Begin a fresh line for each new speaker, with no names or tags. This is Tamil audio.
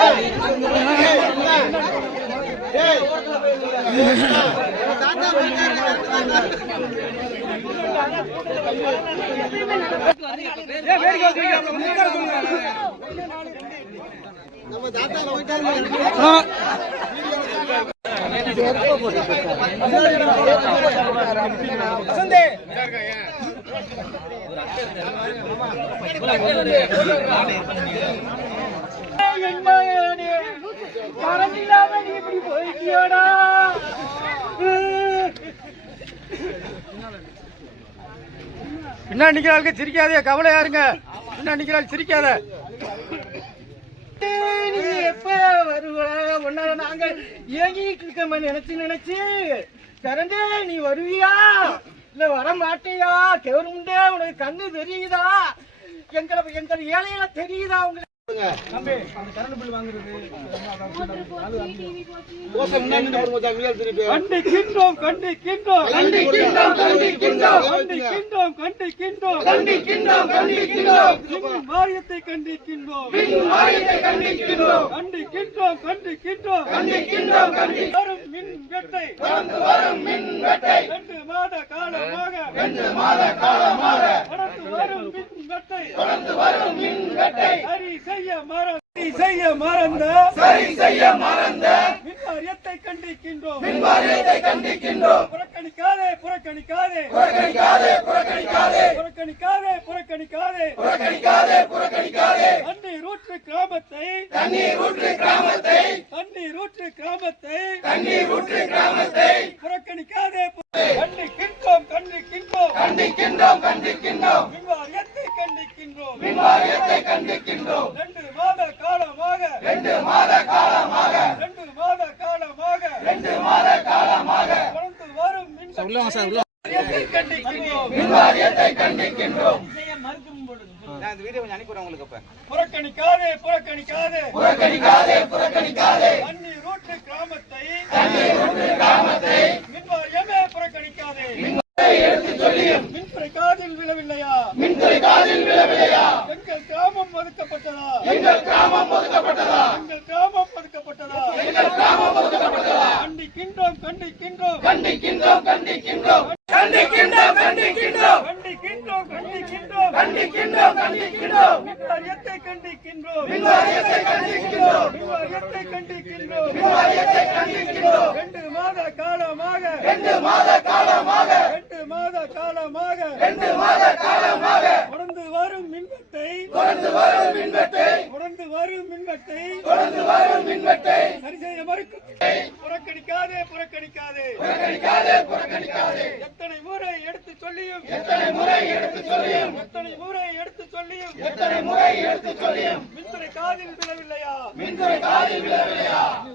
பின்னா நிக்கிறாளுக்கு சிரிக்காதே, கவலை யாருங்க பின்னா நிக்கிறாள் சிரிக்காத.
நீ எப்ப வருவ? ஒன்ன நாங்க ஏங்கிட்டு இருக்கோம் நினைச்சு கரண்டே நீ வருவியா இல்ல வர மாட்டியா? கவர்மெண்டே உனக்கு கண்ணு தெரியுதா? எங்களை ஏழையில தெரியுதா உங்களுக்கு? வாரியத்தை கண்டிக்கின்றோம். வரும் மின் வெட்டை 2 மாத காலமாக வரும் மின் வெட்டை சரி செய்ய மறந்த மின்வாரியத்தை கண்டிக்கின்றோம். புறக்கணிக்காதே தண்ணீர் ஊற்று கிராமத்தை புறக்கணிக்காதே. கண்டிக்கின்றோம். மின்வாரியத்தை கண்டிக்கின்றோம். 2 மாத காலமாக வரும் மின்வாரியத்தை கண்டிக்கின்றோம். புறக்கணிக்காதே தண்ணீர் ஊற்று கிராமத்தை மின்வாரியமே புறக்கணிக்காதே. மின்துறை காதில் விழவில்லையா? எங்கள் கிராமம் ஒதுக்கப்பட்டதா? கண்டிக்கின்றோம். மின்வாரியத்தை கண்டிக்கின்றோம். 2 மாத காலமாக தொடர்ந்து வரும் மின்வெட்டை சரி செய்ய மறுக்கும். புறக்கணிக்காதே. எத்தனை முறை எடுத்து சொல்லியும் மின்துறை காதில் விழவில்லையா?